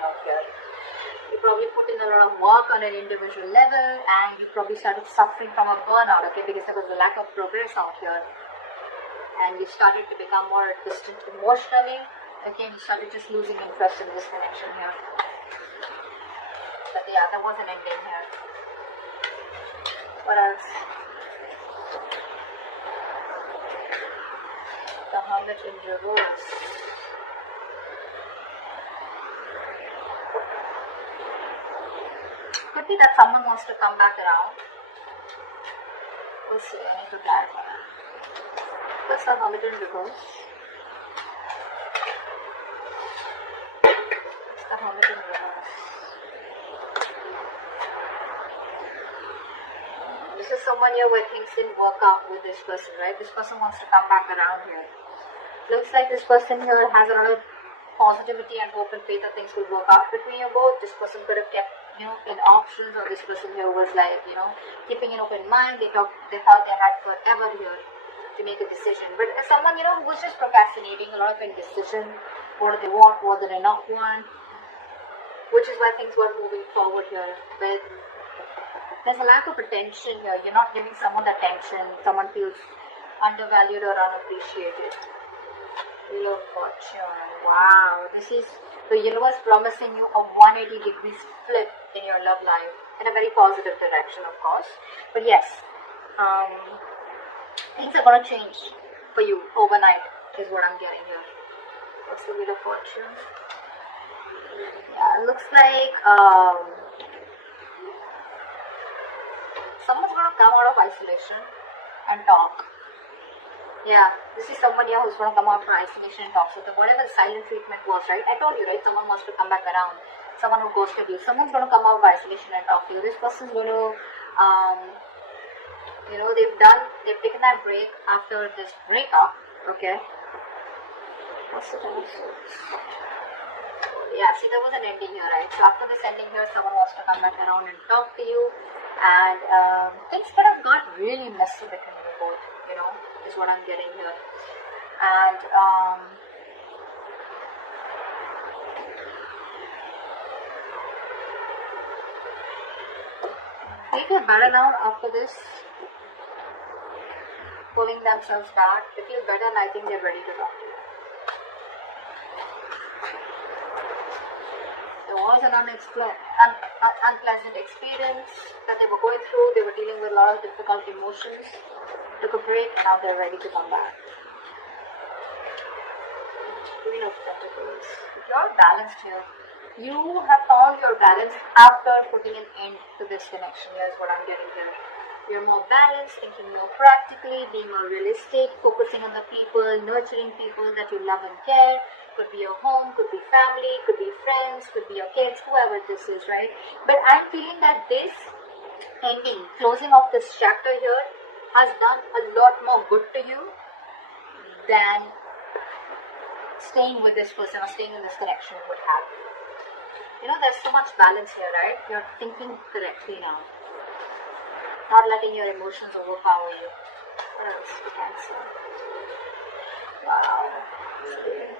out here. You probably put in a lot of work on an individual level, and you probably started suffering from a burnout, okay, because there was a lack of progress out here. And you started to become more distant emotionally, okay, and you started just losing interest in this connection here. But yeah, there was an ending here. What else? The Hermit in reverse. Could be that someone wants to come back around. We'll see. I need to clarify. What's the Hermit in reverse? What's the Hermit in reverse? This is someone here where things didn't work out with this person, right? This person wants to come back around here. Looks like this person here has a lot of positivity and hope and faith that things will work out between you both. This person could have kept, in options, or this person here was like, keeping an open mind. They thought they had forever here to make a decision. But as someone, who was just procrastinating, a lot of indecision. What do they want? What do they not want? Which is why things were moving forward here. But there's a lack of attention here. You're not giving someone attention. Someone feels undervalued or unappreciated. Wheel of Fortune. Wow. This is the universe promising you a 180 degrees flip in your love life. In a very positive direction, of course. But yes, things are going to change for you overnight, is what I'm getting here. What's the Wheel of Fortune? Yeah, it looks like someone's going to come out of isolation and talk. Yeah, this is someone here who's going to come out from isolation and talk. So whatever the silent treatment was, right? I told you, right? Someone wants to come back around. Someone who ghosted you. Someone's going to come out of isolation and talk to you. This person's going to, they've taken that break after this breakup. Okay. What's the time? Yeah, see, there was an ending here, right? So after this ending here, someone wants to come back around and talk to you. And things could have got really messy between you both, is what I'm getting here. And they feel better now after this, pulling themselves back. They feel better, and I think they're ready to talk to you. There was an unpleasant experience that they were going through. They were dealing with a lot of difficult emotions. Took a break, and now they're ready to come back. Queen of Pentacles. You're balanced here. You have found your balance after putting an end to this connection. Here's what I'm getting here. You're more balanced, thinking more practically, being more realistic, focusing on the people, nurturing people that you love and care. Could be your home, could be family, could be friends, could be your kids, whoever this is, right? But I'm feeling that this ending, closing off this chapter here, has done a lot more good to you than staying with this person or staying in this connection would have. There's so much balance here, right? You're thinking correctly now. Not letting your emotions overpower you. What else? Cancer. Wow.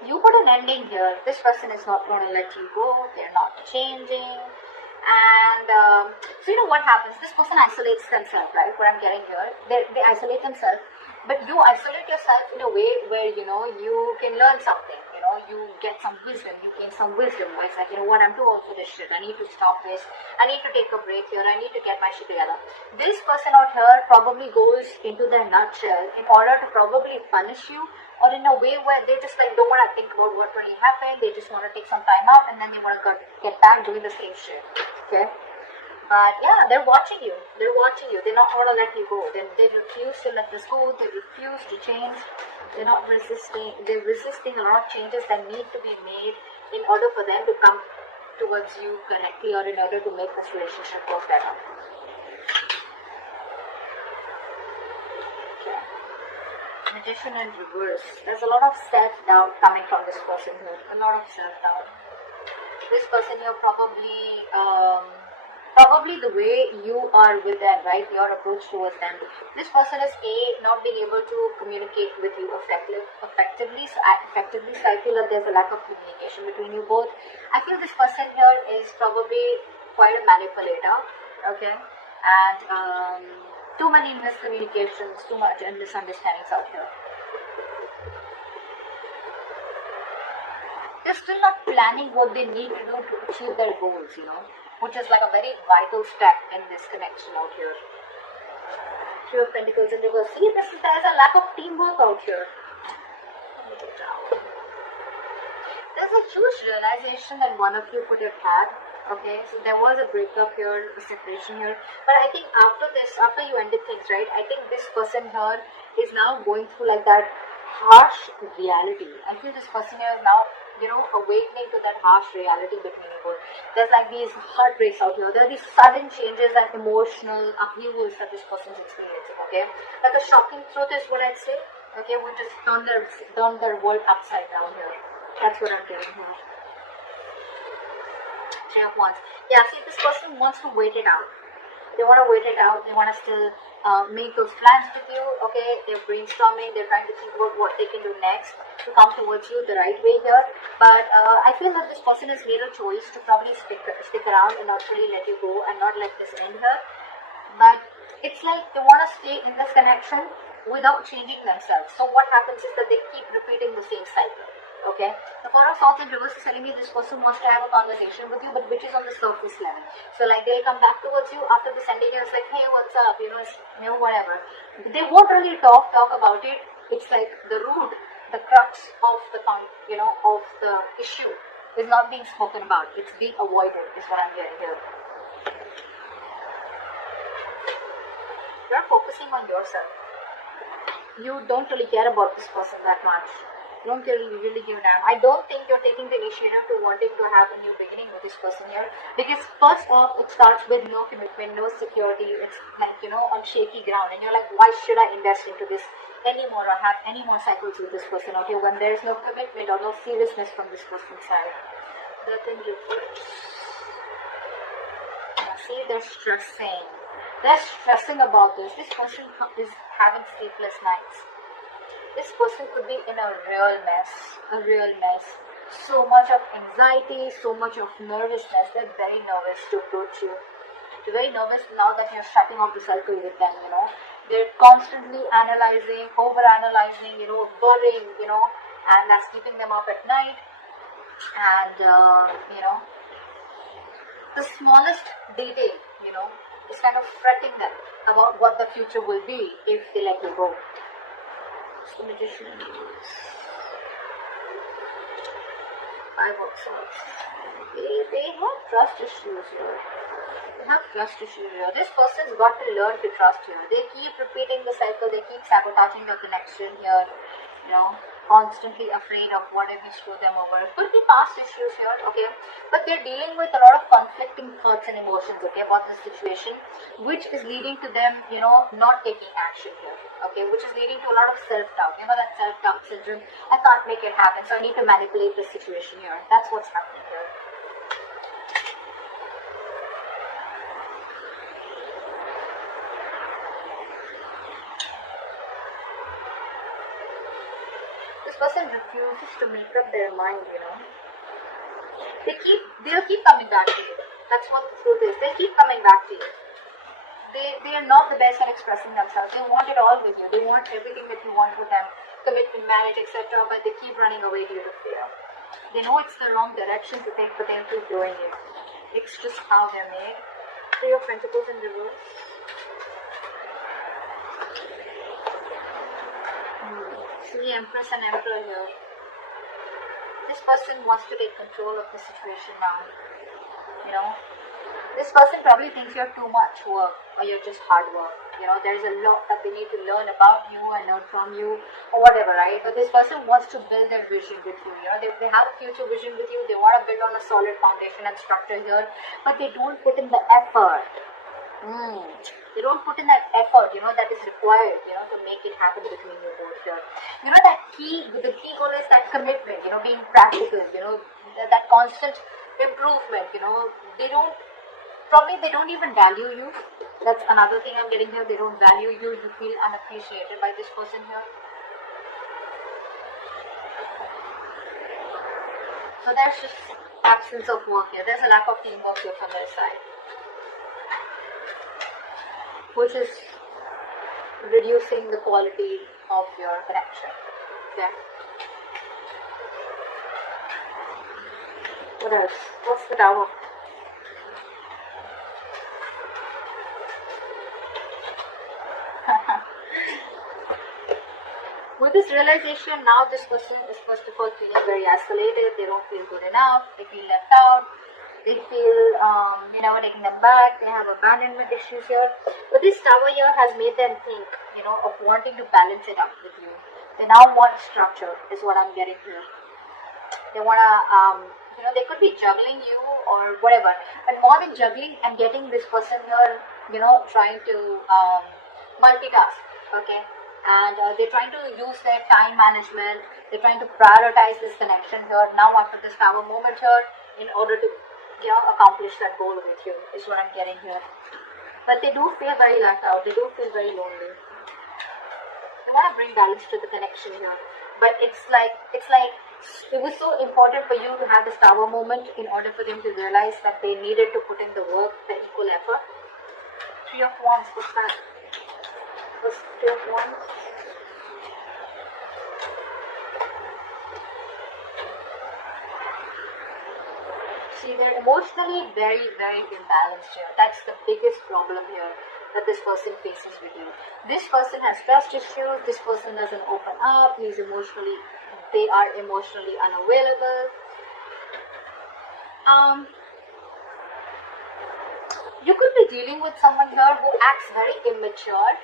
You put an ending here. This person is not going to let you go. They're not changing. And so what happens? This person isolates themselves, right? What I'm getting here. They isolate themselves. But you isolate yourself in a way where, you can learn something. You get some wisdom. You gain some wisdom. Where it's like, what, I'm too old for this shit. I need to stop this. I need to take a break here. I need to get my shit together. This person out here probably goes into their nutshell in order to probably punish you, or in a way where they just don't want to think about what really happened. They just want to take some time out, and then they want to get back doing the same shit. Okay? But yeah, they're watching you. They're watching you. They're not going to let you go. They refuse to let this go. They refuse to change. They're not resisting. They're resisting a lot of changes that need to be made in order for them to come towards you correctly, or in order to make this relationship work better. Okay. Magician in reverse. There's a lot of self-doubt coming from this person here. A lot of self-doubt. This person here probably probably the way you are with them, right? Your approach towards them. This person is not being able to communicate with you effectively. So I feel that there's a lack of communication between you both. I feel this person here is probably quite a manipulator, okay, and too many miscommunications, too much and misunderstandings out here. They're still not planning what they need to do to achieve their goals, which is like a very vital step in this connection out here. Three of Pentacles in reverse. See, there's a lack of teamwork out here. There's a huge realization that one of you could have had. Okay, so there was a breakup here, a separation here. But I think after you ended things, right, I think this person here is now going through like that harsh reality. I feel this person here is now, awakening to that harsh reality between you both. There's like these heartbreaks out here. There are these sudden changes and emotional upheavals that this person's experiencing, okay? Like a shocking truth is what I'd say, okay? We just turn their world upside down here. That's what I'm doing here. Three of Wands. Yeah, see, this person wants to wait it out. They want to wait it out. They want to still make those plans with you. Okay, they're brainstorming. They're trying to think about what they can do next to come towards you the right way here. But I feel that this person has made a choice to probably stick around and not really let you go and not let this end here. But it's like they want to stay in this connection without changing themselves. So what happens is that they keep repeating the same cycle. Okay, the Four of Swords in reverse is telling me this person wants to have a conversation with you, but which is on the surface level. So like they'll come back towards you after the sending you, it's like, hey, what's up? Whatever. They won't really talk about it. It's like the root, the crux of of the issue is not being spoken about. It's being avoided. Is what I'm getting here. You're focusing on yourself. You don't really care about this person that much. You don't really give a damn. I don't think you're taking the initiative to wanting to have a new beginning with this person here. Because first off, it starts with no commitment, no security. It's like, on shaky ground. And you're like, why should I invest into this anymore or have any more cycles with this person out here when there's no commitment or no seriousness from this person's side? That in reverse. See, they're stressing. They're stressing about this. This person is having sleepless nights. This person could be in a real mess. So much of anxiety, so much of nervousness. They're very nervous to approach you. They're very nervous now that you're shutting off the cycle with them, They're constantly analyzing, over-analyzing, worrying, and that's keeping them up at night. And, the smallest detail, is kind of fretting them about what the future will be if they let you go. The Magician. Five of Swords. They have trust issues here. This person's got to learn to trust here. They keep repeating the cycle. They keep sabotaging the connection here. Constantly afraid of what if we screw them over. It could be past issues here, okay? But they're dealing with a lot of conflicting thoughts and emotions, okay, about this situation, which is leading to them, not taking action here, okay, which is leading to a lot of self-doubt. That self-doubt syndrome, I can't make it happen, so I need to manipulate the situation here. That's what's happening here. Person refuses to make up their mind, They'll keep coming back to you. That's what the truth is. They keep coming back to you. They are not the best at expressing themselves. They want it all with you. They want everything that you want with them, commitment, marriage, etc. But they keep running away due to fear. They know it's the wrong direction to take, but they'll keep doing it. It's just how they're made. Three of Pentacles in reverse. See Empress and Emperor here. This person wants to take control of the situation now. This person probably thinks you're too much work or you're just hard work. There's a lot that they need to learn about you and learn from you or whatever, right? But this person wants to build their vision with you. They have a future vision with you. They want to build on a solid foundation and structure here, but they don't put in the effort. They don't put in that effort, that is required, to make it happen between you both here. The key goal is that commitment, being practical, that constant improvement, they don't Probably they don't even value you. That's another thing I'm getting here. They don't value you. You feel unappreciated by this person here. So there's just absence of work here. There's a lack of teamwork here from their side, which is reducing the quality of your connection. Okay. What else? What's the Tower? With this realization, now this person is first of all feeling very isolated. They don't feel good enough. They feel left out. They feel you're never taking them back. They have abandonment issues here. But this Tower here has made them think, of wanting to balance it up with you. They now want structure, is what I'm getting here. They want to, they could be juggling you or whatever. But more than juggling and getting this person here, trying to multitask, okay? And they're trying to use their time management. They're trying to prioritize this connection here now after this Tower moment here in order to accomplish that goal with you, is what I'm getting here. But they do feel very left out. They do feel very lonely. They want to bring balance to the connection here, but it's like it was so important for you to have this Tower moment in order for them to realize that they needed to put in the work, the equal effort. 3 of Wands, what's that? What's 3 of Wands? See, they're emotionally very, very imbalanced here. That's the biggest problem here that this person faces with you. This person has trust issues. This person doesn't open up. They are emotionally unavailable. You could be dealing with someone here who acts very immature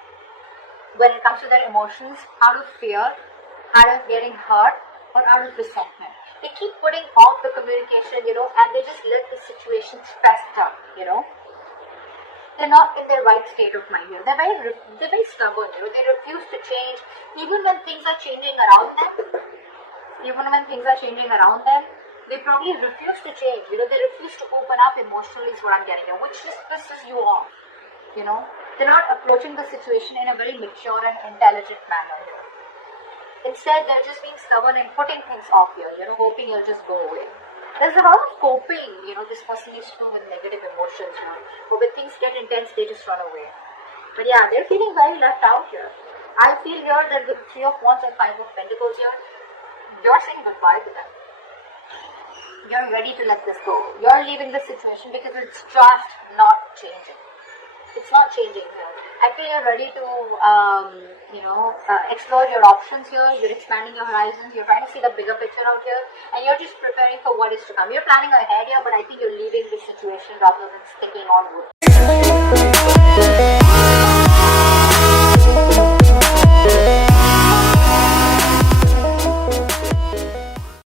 when it comes to their emotions, out of fear, out of getting hurt, or out of resentment. They keep putting off the communication, and they just let the situations fester, They're not in their right state of mind here. They're very stubborn, They refuse to change, even when things are changing around them. They probably refuse to change, They refuse to open up emotionally is what I'm getting here, which just pisses you off, They're not approaching the situation in a very mature and intelligent manner here. Instead, they're just being stubborn and putting things off here, hoping it'll just go away. There's a lot of coping, this person needs to do with negative emotions here. But when things get intense, they just run away. But yeah, they're feeling very left out here. I feel here that with 3 of Wands and 5 of Pentacles here, you're saying goodbye to them. You're ready to let this go. You're leaving the situation because it's just not changing. It's not changing here. I feel you're ready to, explore your options here. You're expanding your horizons. You're trying to see the bigger picture out here. And you're just preparing for what is to come. You're planning ahead here, but I think you're leaving this situation rather than sticking on with it.